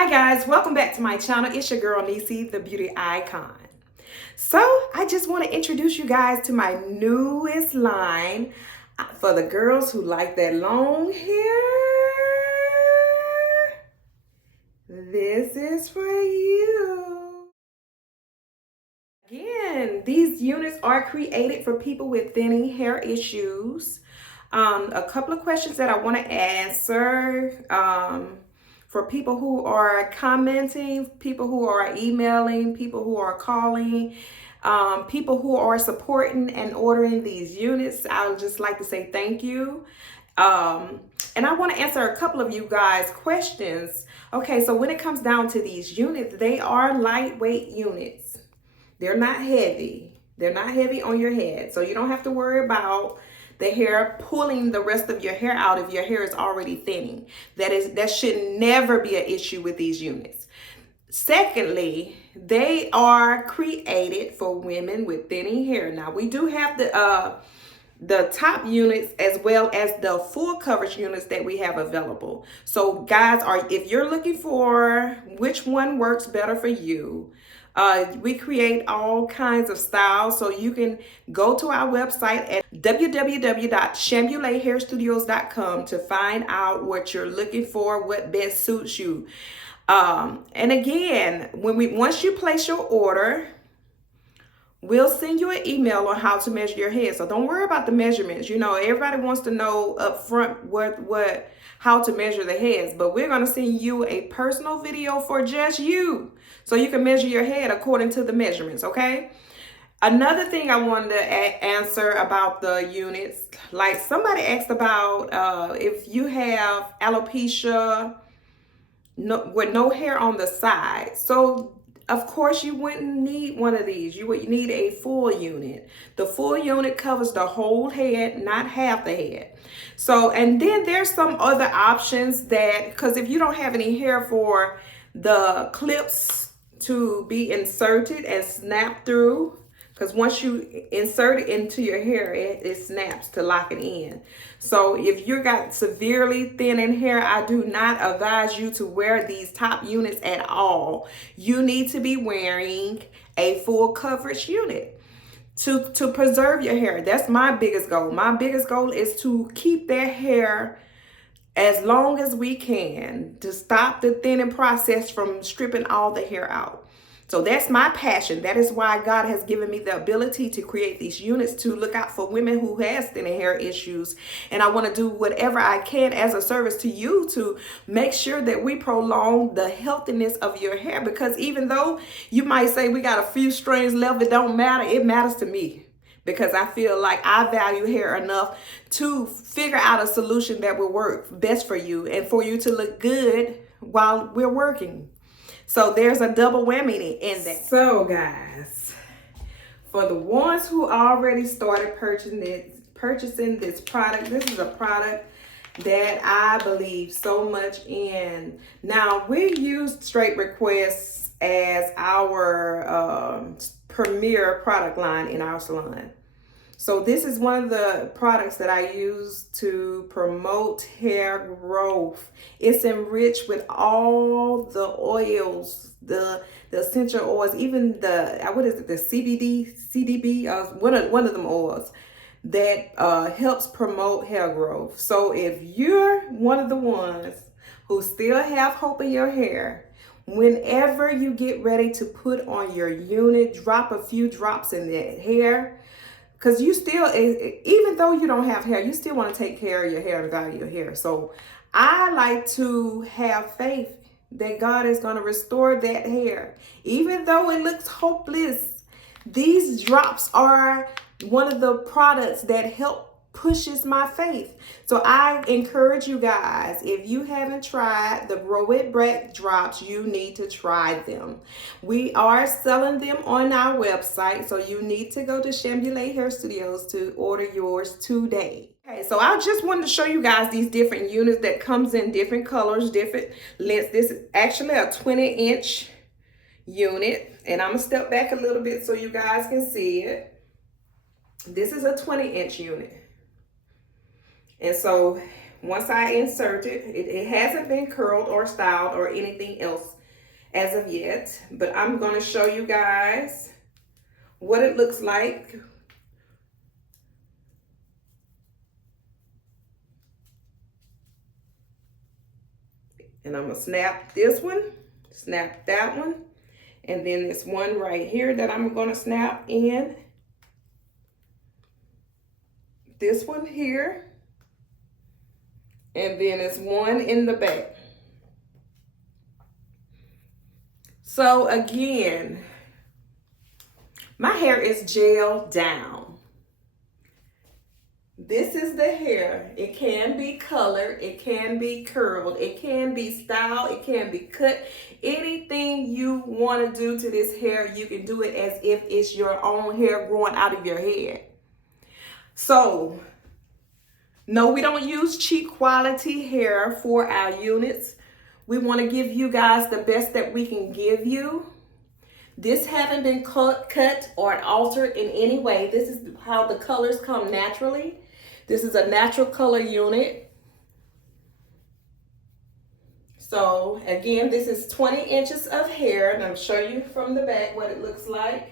Hi guys, welcome back to my channel. It's your girl Nisi, the beauty icon. So I just want to introduce you guys to my newest line for the girls who like that long hair. This is for you. Again, these units are created for people with thinning hair issues. A couple of questions that I want to answer. For people who are commenting, people who are emailing, people who are calling, people who are supporting and ordering these units, I would just like to say thank you. And I want to answer a couple of you guys' questions. Okay, so when it comes down to these units, they are lightweight units. They're not heavy. They're not heavy on your head. So you don't have to worry about the hair pulling the rest of your hair out if your hair is already thinning. That should never be an issue with these units. Secondly, they are created for women with thinning hair. Now we do have the top units as well as the full coverage units that we have available. So guys, if you're looking for which one works better for you, we create all kinds of styles, so you can go to our website at www.chambulethairstudios.com to find out what you're looking for, what best suits you. And again, once you place your order, we'll send you an email on how to measure your head. So don't worry about the measurements. You know, everybody wants to know up front how to measure the heads, but we're going to send you a personal video for just you, so you can measure your head according to the measurements, okay? Another thing I wanted to answer about the units, like somebody asked about if you have alopecia with no hair on the side. So of course you wouldn't need one of these. You would need a full unit. The full unit covers the whole head, not half the head. So, and then there's some other options because if you don't have any hair for the clips to be inserted and snap through, because once you insert it into your hair, it snaps to lock it in. So if you got severely thinning hair, I do not advise you to wear these top units at all. You need to be wearing a full coverage unit to preserve your hair. That's my biggest goal. My biggest goal is to keep their hair as long as we can, to stop the thinning process from stripping all the hair out. So that's my passion. That is why God has given me the ability to create these units to look out for women who has thinning hair issues. And I want to do whatever I can as a service to you to make sure that we prolong the healthiness of your hair. Because even though you might say we got a few strands left, it don't matter. It matters to me, because I feel like I value hair enough to figure out a solution that will work best for you and for you to look good while we're working. So there's a double whammy in that. So guys, for the ones who already started purchasing this product, this is a product that I believe so much in. Now, we use Straight Requests as our premier product line in our salon. So this is one of the products that I use to promote hair growth. It's enriched with all the oils, the essential oils, even the CBD, one of them oils that helps promote hair growth. So if you're one of the ones who still have hope in your hair, whenever you get ready to put on your unit, drop a few drops in that hair. Because you still, even though you don't have hair, you still want to take care of your hair and value your hair. So I like to have faith that God is going to restore that hair. Even though it looks hopeless, these drops are one of the products that help pushes my faith. So I encourage you guys, if you haven't tried the Grow It Back drops, you need to try them. We are selling them on our website, so you need to go to Chambulet Hair Studios to order yours today. Okay, so I just wanted to show you guys these different units that comes in different colors, different lengths. This is actually a 20-inch unit, and I'm gonna step back a little bit so you guys can see it. This is a 20-inch unit. And so once I insert it, it hasn't been curled or styled or anything else as of yet, but I'm going to show you guys what it looks like. And I'm going to snap this one, snap that one, and then this one right here that I'm going to snap in. This one here, and then there's one in the back. So again, my hair is gelled down. This is the hair. It can be colored, it can be curled, it can be styled, it can be cut. Anything you want to do to this hair, you can do it as if it's your own hair growing out of your head. So, no, we don't use cheap quality hair for our units. We want to give you guys the best that we can give you. This haven't been cut or altered in any way. This is how the colors come naturally. This is a natural color unit. So again, this is 20 inches of hair, and I'll show you from the back what it looks like.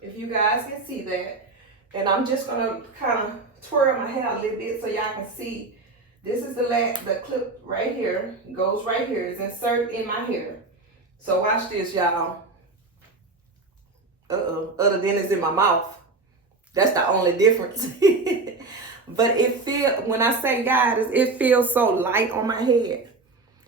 If you guys can see that. And I'm just gonna kind of twirl my hair a little bit so y'all can see. This is the clip right here, goes right here, it's inserted in my hair. So watch this, y'all. Other than it's in my mouth. That's the only difference. But when I say guys, it feels so light on my head.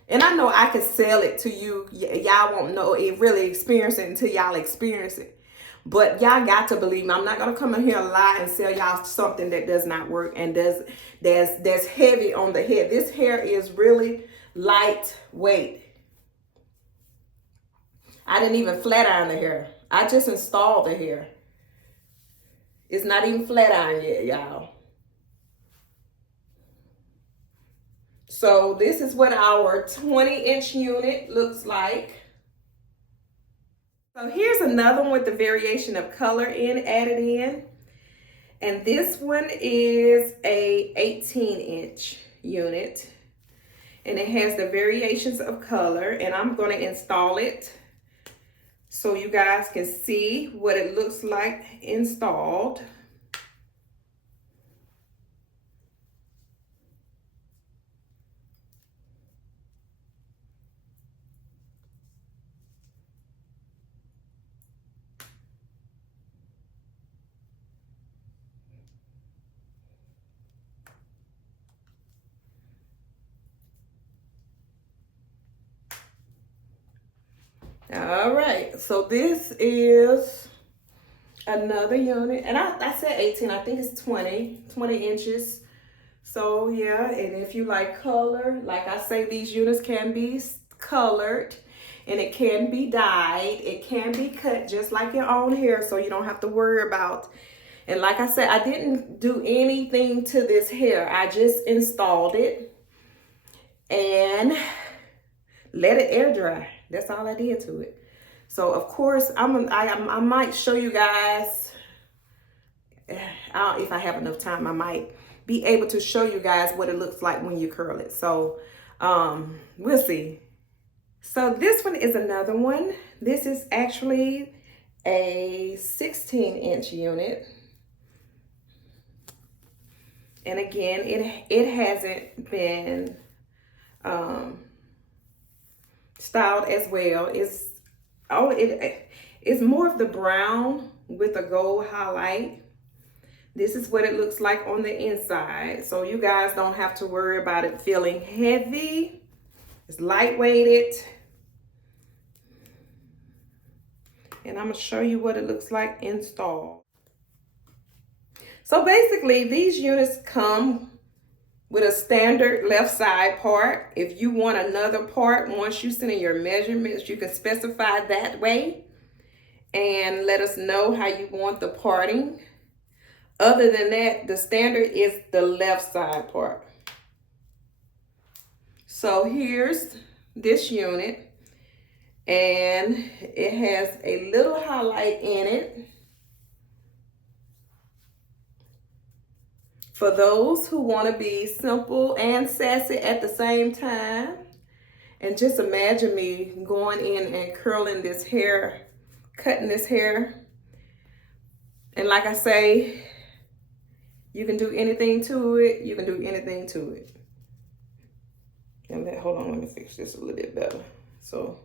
And I know I could sell it to you. Y'all won't know it, really experience it until y'all experience it. But y'all got to believe me. I'm not gonna come in here and lie and sell y'all something that does not work and that's heavy on the head. This hair is really lightweight. I didn't even flat iron the hair. I just installed the hair. It's not even flat iron yet, y'all. So this is what our 20-inch unit looks like. So here's another one with the variation of color added in. And this one is a 18-inch unit. And it has the variations of color. And I'm going to install it so you guys can see what it looks like installed. All right, so this is another unit, and I said 18, I think it's 20 inches. So yeah, and if you like color, like I say, these units can be colored and it can be dyed, it can be cut just like your own hair, so you don't have to worry about. And like I said, I didn't do anything to this hair. I just installed it and let it air dry. That's all I did to it. So of course, I might show you guys, if I have enough time, I might be able to show you guys what it looks like when you curl it. So we'll see. So this one is another one. This is actually a 16-inch unit. And again, it hasn't been styled as well. It's more of the brown with a gold highlight. This is what it looks like on the inside. So you guys don't have to worry about it feeling heavy. It's lightweighted. And I'm gonna show you what it looks like installed. So basically, these units come with a standard left side part. If you want another part, once you send in your measurements, you can specify that way and let us know how you want the parting. Other than that, the standard is the left side part. So here's this unit, and it has a little highlight in it. For those who want to be simple and sassy at the same time, and just imagine me going in and curling this hair, cutting this hair. And like I say, you can do anything to it. You can do anything to it. And then, hold on, let me fix this a little bit better. So,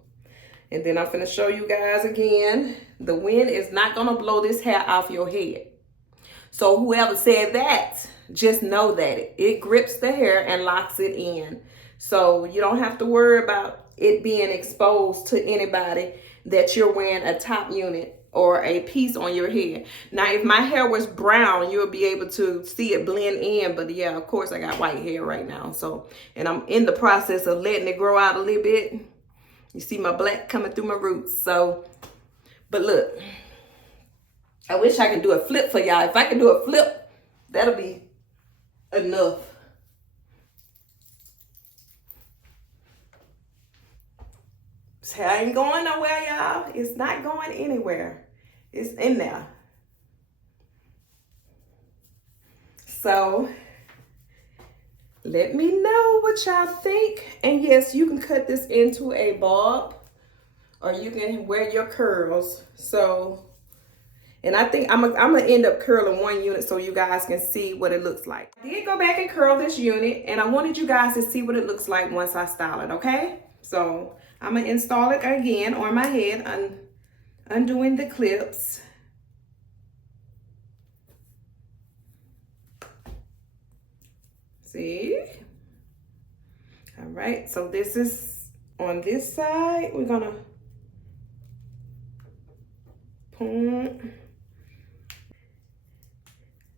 and then I'm finna show you guys again. The wind is not gonna blow this hair off your head. So whoever said that, just know that it grips the hair and locks it in. So you don't have to worry about it being exposed to anybody that you're wearing a top unit or a piece on your head. Now, if my hair was brown, you'll be able to see it blend in. But yeah, of course, I got white hair right now. So, and I'm in the process of letting it grow out a little bit. You see my black coming through my roots. So, but look, I wish I could do a flip for y'all. If I could do a flip, that'll be enough. This hair ain't going nowhere, y'all. It's not going anywhere. It's in there. So let me know what y'all think. And yes, you can cut this into a bob, or you can wear your curls. So, and I think I'm gonna end up curling one unit so you guys can see what it looks like. I did go back and curl this unit, and I wanted you guys to see what it looks like once I style it, okay? So I'm gonna install it again on my head, undoing the clips. See? All right, so this is on this side. We're gonna boom.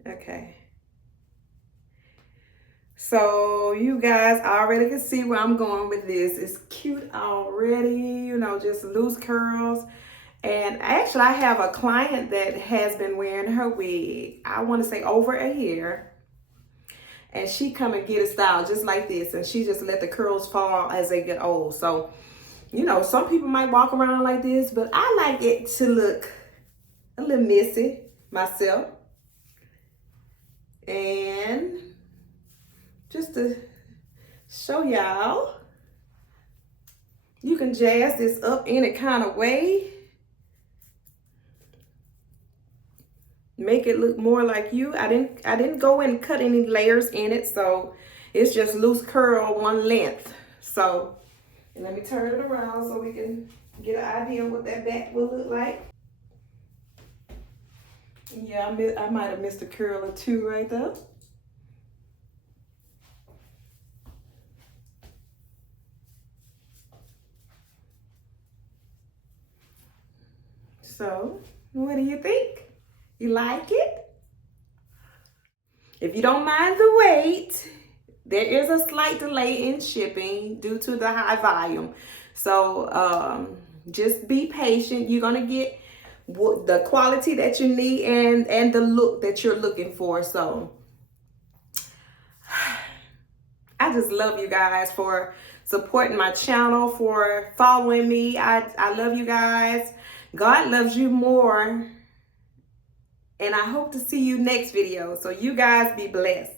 Okay. So you guys already can see where I'm going with this. It's cute already, you know, just loose curls. And actually, I have a client that has been wearing her wig, I want to say over a year. And she come and get a style just like this. And she just let the curls fall as they get old. So, you know, some people might walk around like this, but I like it to look a little messy myself. And just to show y'all, you can jazz this up any kind of way. Make it look more like you. I didn't go and cut any layers in it, so it's just loose curl, one length. So, and let me turn it around so we can get an idea of what that back will look like. Yeah, I might have missed a curl or two right there. So, what do you think? You like it? If you don't mind the wait, there is a slight delay in shipping due to the high volume. So just be patient. You're gonna get the quality that you need and the look that you're looking for. So I just love you guys for supporting my channel, for following me. I love you guys. God loves you more. And I hope to see you next video. So you guys be blessed.